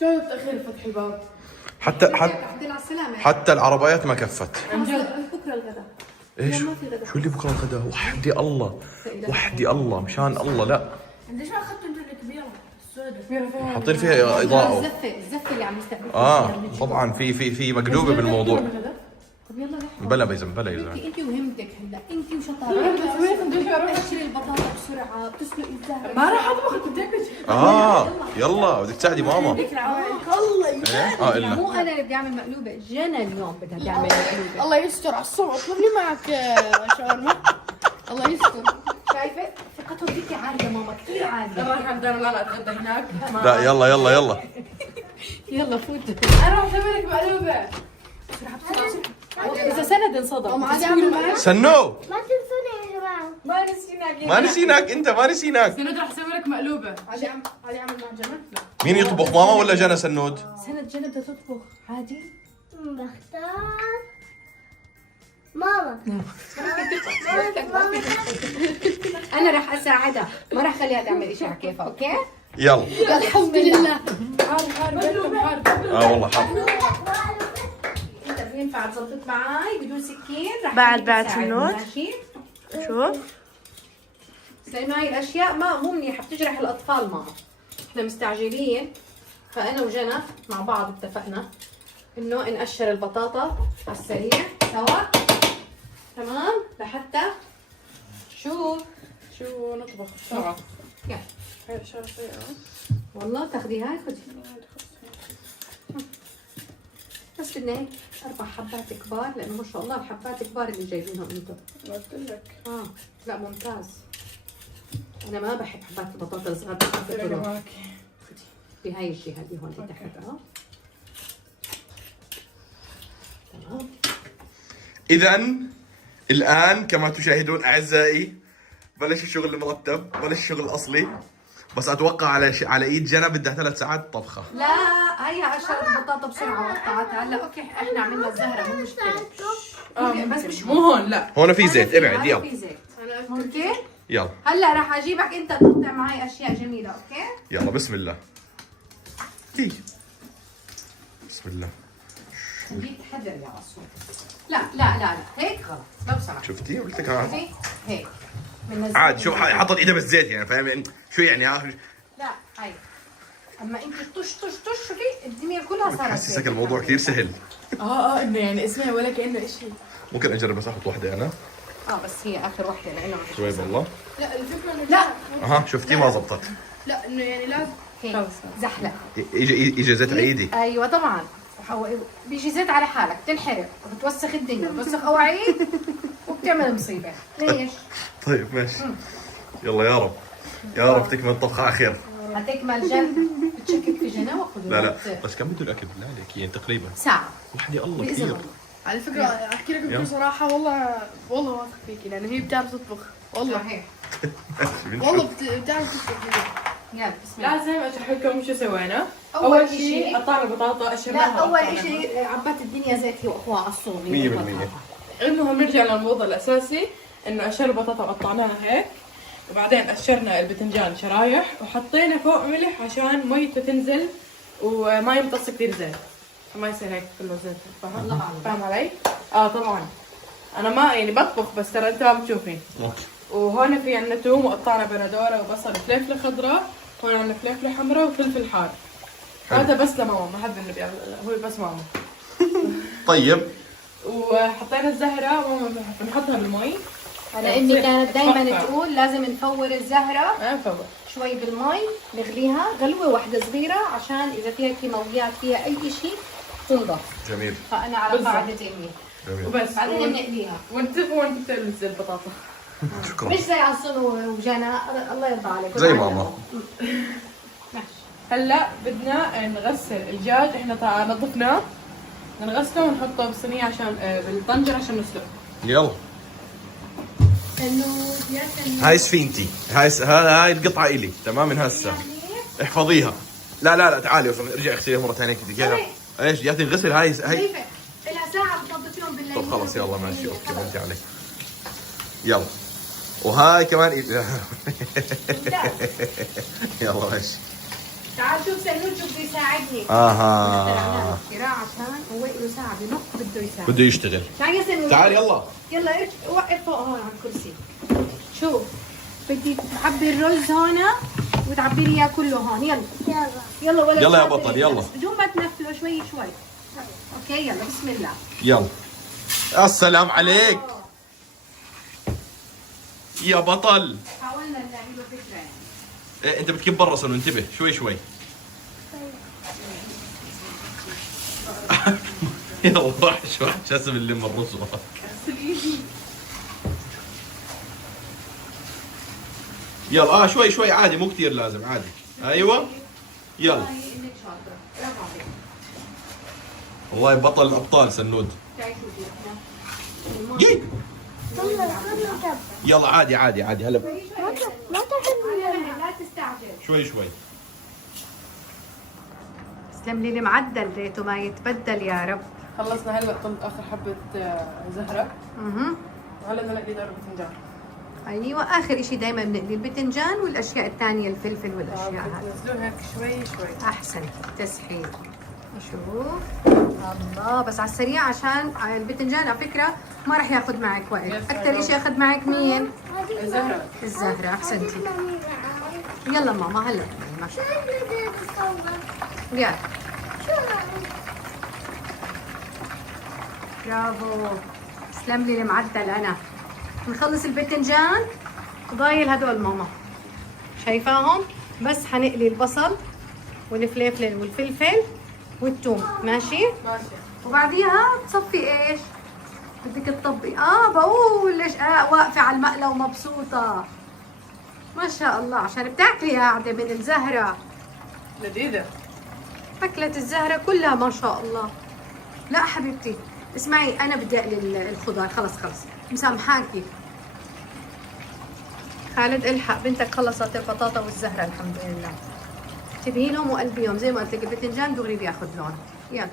شو التأخير فتح الباب؟ حتى العربيات ما كفت. عن جد بكره الغداء. ايش؟ شو اللي بكره الغداء؟ وحدي الله وحدي الله مشان الله لا. ليش ما اخذتوا انتوا الكبيره السوداء؟ حاطين فيها اضاءة. الزفه اللي عم يستقبلوا طبعا في مقلوبة بالموضوع. طب يلا نحن. بلا يا زلمه انت وهمتك هلا انت وشطارتك بتقشري البطاطا بسرعه بتسلقي الزهره ما راح اطبخ كنت اكل. يلا بدك تساعدي ماما. الله إلا مو انا اللي بدي اعمل مقلوبه، جنى اليوم بدها تعمل مقلوبه. الله يستر على الصبح اطلب لي معك شاورما. الله يستر. شايفه ثقتهم فيكي عاليه ماما، كثير عاليه. راح عندنا لا اتغدى هناك. لا يلا يلا يلا. يلا فوتوا. انا راح اسوي لك مقلوبه. اذا سند انصدم. سنو ما تنسوني يا جماعة. ما نسيناك. ما نسيناك انت ما نسيناك. سند راح اسوي لك مقلوبه. علي اعمل مع جنى. مين يطبخ ماما ولا جنى سنود؟ سند جنى بدها تطبخ عادي. بختار ماما. انا راح اساعدها، ما راح اخليها تعمل شيء على كيفها، اوكي؟ يلا. الحمد لله. والله حاضر. انت بينفع تظبط معي بدون سكين؟ رح بعد أساعدك، سنود. ماشي؟ شوف لانه هاي الاشياء مو منيحه، بتجرح الاطفال ماما. احنا مستعجلين، فانا وجنى مع بعض اتفقنا انه نقشر البطاطا على السريع سوا، تمام؟ لحتى شو نطبخ بسرعه. يلا هاي شغله سيئه. والله تاخذي هاي خذي. بس بدنا هيك 4 حبات كبار، لانه ما شاء الله الحبات كبار اللي جايبينهم انتم. قلت لك. لا ممتاز. انا ما بحب حبات البطاطا الصغار، بحب الطرق. معك. بهاي الجهه اللي هون اللي تحت. تمام. اذا الان كما تشاهدون اعزائي بلش الشغل المرتب، بلش الشغل الاصلي. بس اتوقع على ايد جنى بدها 3 ساعات طبخه. لا هي قشرت البطاطا بسرعه وقطعتها. هلا اوكي احنا عملنا الزهره مو مشكله. بس مش مو هون لا. هون في زيت ابعد هذا يلا. في زيت. ممكن؟ يلا هلا راح اجيبك انت تقطع معي اشياء جميله، اوكي؟ يلا بسم الله. هي بسم الله. جيت حذر يا عصفور. لا لا لا لا هيك غلط لو سمحت. شفتي قلت لك عادي. شوفي هيك بننزل. عاد شو حطت ايدها بالزيت يعني فاهم يعني شو يعني لا هاي اما انت طش طش طش شوفي الدنيا كلها صارت حسسك زيت. الموضوع كثير سهل. انه يعني اسمها ولا كانه شيء. ممكن اجرب بس احط واحده انا بس هي اخر وحده لانه شوي بالله. لا الفكره انه لا شفتي ما زبطت. لا انه يعني لازم هيك زحلق. اجى زيت على ايدي. ايوه طبعا بيجي زيت على حالك بتنحرق وبتوسخ الدنيا بتوسخ اواعيك وبتعمل مصيبه. ليش؟ طيب ماشي. يلا يا رب يا رب تكمل الطبخه على خير. هتكمل جن بتشكك في جنى وخذ لا بس كم بده الاكل بالله عليك يعني تقريبا ساعه وحدي الله باذن كثير. الله. على فكره احكي لك بكل صراحه والله واثق فيكي لانه هي بتعرف تطبخ والله. صحيح. والله بتعرف تطبخ. يلا بسم الله. لازم اشرح لكم شو سوينا. أول شيء شيء- قطعنا بطاطا لا قشرناها اول وقطعناها. شيء عبات الدنيا زيت هي واخوها على الصوم. 100%. المهم نرجع للموضوع الاساسي انه قشرنا البطاطا وقطعناها هيك، وبعدين قشرنا البتنجان شرايح وحطينا فوق ملح عشان ميته تنزل وما يمتص كثير زيت، ما يصير هيك كله زيت. فاهم علي؟ طبعا انا ما يعني بطبخ بس ترى انت ما بتشوفين. اوكي. وهون في عندنا توم وقطعنا بندوره وبصل وفلفله خضراء، هون عندنا فلفله حمراء وفلفل حار. هذا بس لماما، ما حد اللي بيعمل، هو بس ماما. طيب وحطينا الزهره، ماما بنحطها بالمي. هلا امي كانت دائما تقول لازم نفور الزهره نفور شوي بالمي نغليها غلوه واحده صغيره عشان اذا فيها كيماويات فيها اي شيء تنضف. جميل فانا على بالضبط. قاعده امي. جميل. وبس. بعدين بنقليها. وانت بتلبس البطاطا. شكرا. مش زي عصون وجنى الله يرضى عليك. زي ماما. هلا بدنا نغسل الدجاج، احنا نظفناه نغسله ونحطه بالصينيه عشان بالطنجره عشان نسلقه. يلا انه هاي سفينتي هاي القطعه الي تمام من هسه احفظيها. لا تعالي ارجعي اغسليها مره ثانيه كذا. ايش جات تنغسل هاي لها ساعه بتنظفيهم بالليل. طب خلص يلا ماشي اوكي فهمتي علي. يلا وهاي كمان يلا ماشي. تعال شوف سنود شو بده يساعدني. اها اختراع عشان هو له ساعة بنط بده يساعد. بده يشتغل. تعال يا سنود. تعال يلا. يلا وقف فوق هون على الكرسي. شوف بدي تعبي الرز هون وتعبي لي اياه كله هون. يلا يلا. يلا ولا يلا يا تنفلي. بطل، يلا. بدون ما تنفلوا شوي شوي. اوكي يلا بسم الله. يلا. السلام عليك يا بطل. حاولنا نلاقي له فكرة يعني. إيه انت بتكب برا سنو، انتبه شوي شوي. يلا وحش وحش اسم اللي من الرز وراك. يلا شوي شوي عادي، مو كثير لازم، عادي. ايوه يلا. والله انك شاطرة. برافو عليك. والله بطل الابطال سنود. تعي شوفي احنا. جي. كله كب. يلا عادي عادي عادي هلا. ما تحب لا تستعجل. شوي شوي. تسلم لي المعدل ريته ما يتبدل يا رب. خلصنا هلا طلت اخر حبه زهره اها وهلا بدنا نقلي دار البتنجان. ايوه اخر اشي دائما بنقلي البتنجان والاشياء الثانيه الفلفل والاشياء هذه. بتنزلوه هيك شوي شوي. احسن تسحيق. شوف الله بس على السريع عشان البتنجان على فكره ما راح ياخذ معك وقت. اكثر اشي اخذ معك مين؟ الزهره. الزهره. احسنتي. يلا ماما هلا شو بدي اتصور؟ يلا شو برافو. تسلم لي المعدل انا. نخلص البتنجان ضايل هدول ماما شايفاهم. بس حنقلي البصل والفلفل والفلفل والثوم ماشي. ماشي. وبعديها تصفي ايش بدك تطبي. بقول ليش واقفه على المقله ومبسوطه ما شاء الله عشان بتاكلي قاعده من الزهره. لذيذه. أكلة الزهرة كلها ما شاء الله. لا حبيبتي اسمعي أنا بدي أقلي الخضار. خلص مسامحاكي. خالد الحق بنتك خلصت البطاطا والزهرة الحمد لله. انتبهي لهم وقلبيهم زي ما قلت لك البتنجان دغري بياخذ لون. يلا.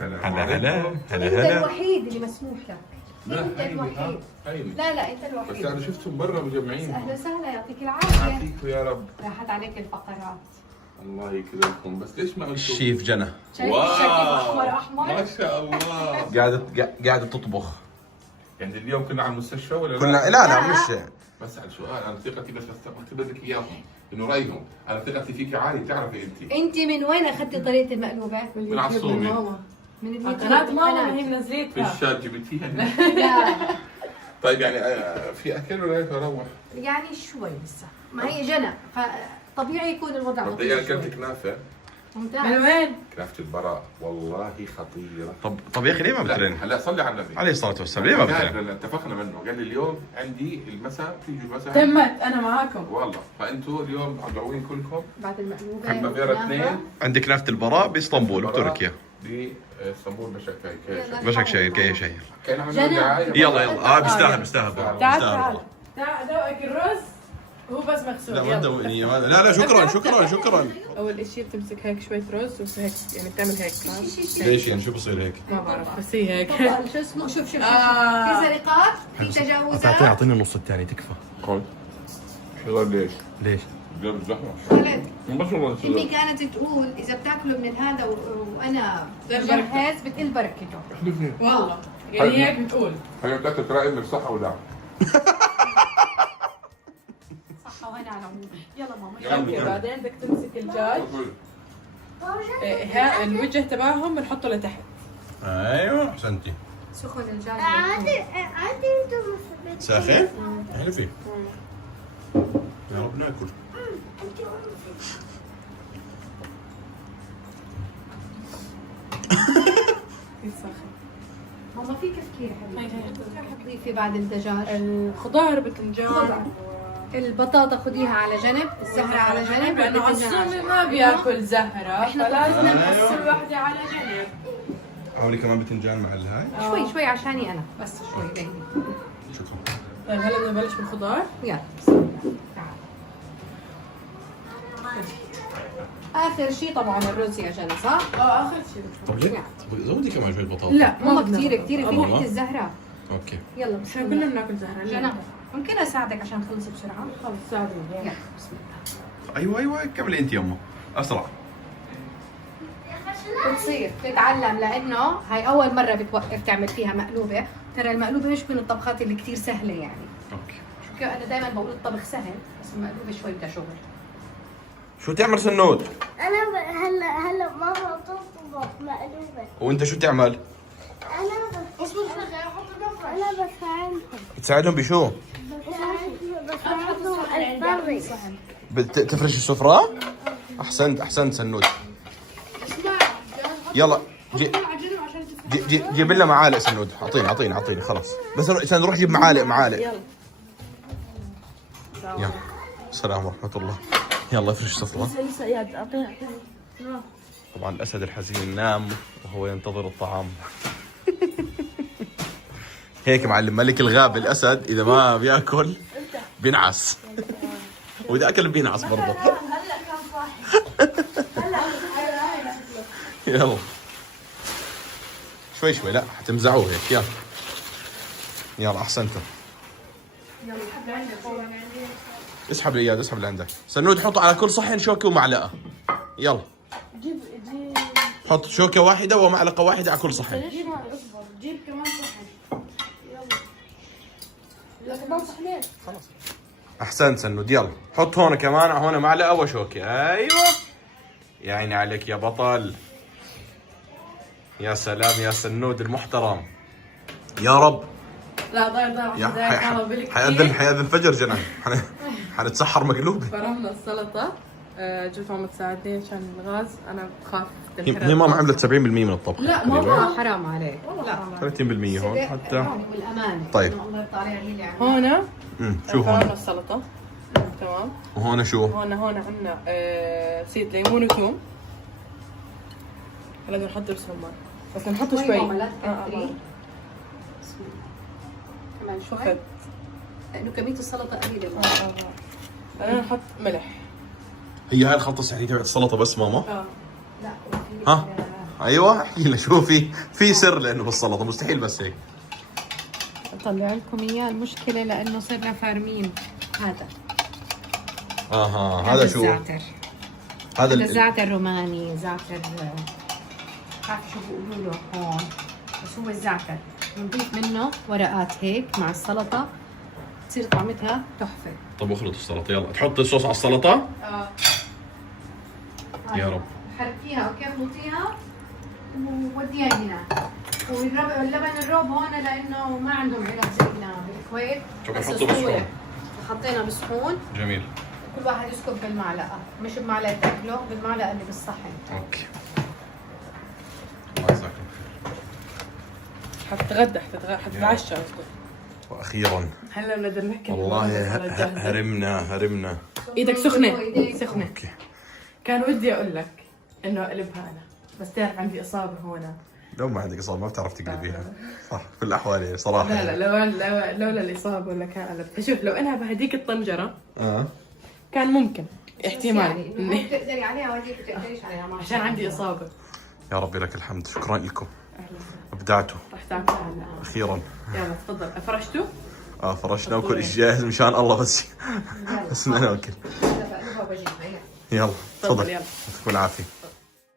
هلا هلا هلا أنت هلا. الوحيد اللي مسموح لك. لا أنت الوحيد. هيني. لا أنت بس الوحيد. انا شفتهم برا مجمعين. أهلا وسهلا يعطيك العافية. يعطيكم يا رب. راحت عليك الفقرات. الله يكرمكم بس ليش ما قلتوا؟ شيف جنى شايف الشكل أحمر ما شاء الله. قاعدة تطبخ. يعني اليوم كنا على المستشفى ولا كنا لا مش بسأل سؤال. انا ثقتي بس اختبر لك اياهم انه رايهم. انا ثقتي فيك عالي تعرفي انت. أنت من وين أخذتي طريقة المقلوبة؟ من عصومي. من اليوتيوب. قناه ماما القناة. هي في منزلتها. الشات جبتيها. لا طيب يعني في اكل ولا هيك اروح؟ يعني شوي لسه ما هي جنى فطبيعي يكون الوضع مبدئيا لطيف اكلت شوي. كنافه. من ممتاز. وين؟ كنافه البراء والله خطيره. طب يا اخي ليه ما لا بترن؟ هلا صلي على النبي. عليه الصلاة والسلام ليه ما بترن؟ اتفقنا منه قال لي اليوم عندي المساء تيجوا المساء. تمت انا معاكم. والله فانتوا اليوم مدعوين كلكم. بعد المقلوبة حبة فيرا اثنين. عندك كنافة البراء باسطنبول بتركيا. باسطنبول بشك شاير كي شاير. كان عملوا جنى. دعايه. يلا بيستاهل تعال بيستاهل. تعال دوقك الرز هو بس مغسول. لا ما يلا. تدوقني لا شكرا. اول اشي بتمسك هيك شويه رز وهيك يعني بتعمل هيك. ليش يعني شو بصير هيك؟ ما بعرف بس هي هيك. تفضل شو اسمه شوف في سرقات في تجاوزات. اعطيني النص الثاني تكفى. قول شغل ليش؟ ليش؟ قبل الزحمه. خالد ما شاء الله امي كانت تقول اذا بتاكلوا من هذا وانا بجهز بتقل بركته. احلفني. والله يعني هيك بتقول. هي بتاكل تراقب انك صح ولا؟ صح وانا على العموم. يلا ماما يلا. اوكي بعدين بدك تمسك الدجاج. الوجه تبعهم بنحطه لتحت. ايوه احسنتي. سخن الدجاج. عادي انتم ساخن؟ حلو فيه. يا رب ناكل. يتسخن. ماما في تفكير هي حبيبتي. تضيفي بعد الدجاج الخضار بتنجان. البطاطا خديها على جنب، الزهرة على جنب، لانه والبتنجان على عصومي جنب. ما بياكل زهره إحنا فلازم طبخنا. نحصل واحده على جنب. حاولي كمان بتنجان مع الهاي. شوي عشاني انا بس شوي لهي. شكرا. طيب هلا بدنا نبلش بالخضار. يلا بسم الله تعال. اخر شيء طبعا الرز يا جنى صح؟ اخر شيء. طب ليه؟ زودي كمان شوي بطاطا. لا ماما بدنا. كثير في أبغى. ريحة الزهرة. اوكي. يلا بسم احنا كلنا الله. بناكل زهره. جنى ممكن اساعدك عشان نخلص بسرعة؟ خلص ساعدوني. يلا بسم الله. ايوه كملي انت يمه اسرع. بتصير تتعلم لانه هاي اول مره بتوقف تعمل فيها مقلوبه. ترى المقلوبه مش من الطبخات اللي كثير سهله يعني. اوكي. شو انا دائما بقول الطبخ سهل بس المقلوبه شوي بدها شغل. شو تعمل سنود؟ هلا ماما تطبخ مقلوبة. وانت شو تعمل؟ انا بساعدهم. بتساعدهم بشو؟ بساعدهم الطبخ. تفرش السفرة؟ احسنت سنود. يلا جيب لنا معالق سنود. اعطيني خلاص. بس نروح جيب معالق. يلا. السلام ورحمة الله. يلا افرش السفرة. طبعا الأسد الحزين نام وهو ينتظر الطعام. هيك معلم ملك الغابة الأسد إذا ما بياكل بينعس. وإذا أكل بينعس برضه. يلا شوي لا حتمزعوه هيك. يلا أحسنتم. اسحب لإياد اسحب لعندك. سنود حط على كل صحن شوكة ومعلقة. يلا حط شوكة واحدة ومعلقة واحدة على كل صحن. جيب كمان صحن. يلا كمان صحنين. خلاص احسنت سنود. يلا حط هون كمان هون معلقة وشوكة. ايوه يا عيني عليك يا بطل. يا سلام يا سنود المحترم. يا رب. لا ضايع حيأذن فجر جنان. حنتسحر مقلوبة. فرمنا السلطة. جبت ماما تساعدني عشان الغاز. انا بخاف هي ماما عملت 70% من الطبخ. لا ما حرام عليك. لا 30% هون حتى. والأمان. طيب. الله يرضى عليها هي اللي عملت. هون شو فرمنا هون؟ السلطة. تمام. وهون شو؟ هون عندنا زيت ليمون وثوم. هلا بدنا نحط دبس رمان بس نحطه شوي. ماما لا تكتري. كمان شوي. فقط. لأنه كمية السلطة قليلة. بدنا نحط ملح. هي هاي الخلطة السحرية تبعت السلطة بس ماما؟ لا ها؟ ايوه احكي لنا شو في سر لانه بالسلطة مستحيل بس هيك. اطلع لكم اياه. المشكلة لأنه صرنا فارمين هذا. هذا شو؟ الزعتر. هذا هذا زعتر روماني. زعتر بعرف شو بيقولوا له هون بس هو الزعتر. بنضيف منه ورقات هيك مع السلطة تصير طعمتها تحفة. طب اخلط السلطة. يلا تحط الصوص على السلطة. يا رب. حركيها اوكي خلطيها ووديها هنا. واللبن الروب هون لانه ما عندهم علب زينا بالكويت. شو بس بنحطه بصحون. حطينا بصحون. جميل. كل واحد يسكب بالمعلقة مش بمعلقة تاكله بالمعلقة اللي بالصحن. اوكي. الله يجزاكم خير. حتتعشى. واخيرا هلا بدنا نحكي. والله هرمنا. ايدك سخنة. اوكي. كان ودي اقول لك انه اقلبها انا بس تعرف عندي اصابة هون. لو ما عندك اصابة ما بتعرف تقلبيها. صح في الاحوال صراحة. لا لولا الإصابة ولا كان قلب. شوف لو انها بهديك الطنجرة كان ممكن احتمال يعني تقدري عليها وهديك تقدريش عليها عشان عندي إصابة. يا ربي لك الحمد. شكرا لكم. ابدعتوا رح تاكلها هلا. اخيرا. يلا تفضل. افرشتوا؟ فرشنا وكل شيء جاهز مشان الله بس بدنا ناكل. يلا تفضل. يلا. يعطيكم العافية.